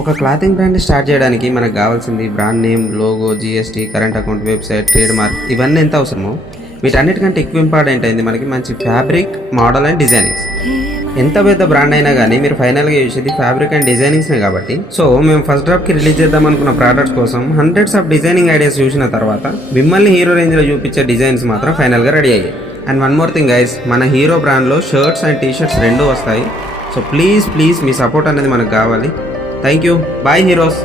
ఒక clothing brand start చేయడానికి మనకు కావాల్సింది brand name, logo, GST, current account, website, trade mark, ఇవన్నీ ఎంత అవసరమో వీటన్నిటికంటే ఎక్కువ ఇంపార్టెంట్ అయింది మనకి మంచి ఫ్యాబ్రిక్, మోడల్ అండ్ డిజైనింగ్స్. ఎంత పెద్ద బ్రాండ్ అయినా కానీ మీరు ఫైనల్గా చూసేది ఫ్యాబ్రిక్ అండ్ డిజైనింగ్స్నే కాబట్టి, సో మేము ఫస్ట్ డ్రాప్కి రిలీజ్ చేద్దాం అనుకున్న ప్రోడక్ట్స్ కోసం హండ్రెడ్స్ ఆఫ్ డిజైనింగ్ ఐడియాస్ చూసిన తర్వాత మిమ్మల్ని హీరో రేంజ్లో చూపించే డిజైన్స్ మాత్రం ఫైనల్గా రెడీ అయ్యాయి. And one more thing guys, మన హీరో బ్రాండ్లో షర్ట్స్ అండ్ టీషర్ట్స్ రెండూ వస్తాయి. సో ప్లీజ్ మీ సపోర్ట్ అనేది మనకు కావాలి. Thank you. Bye heroes.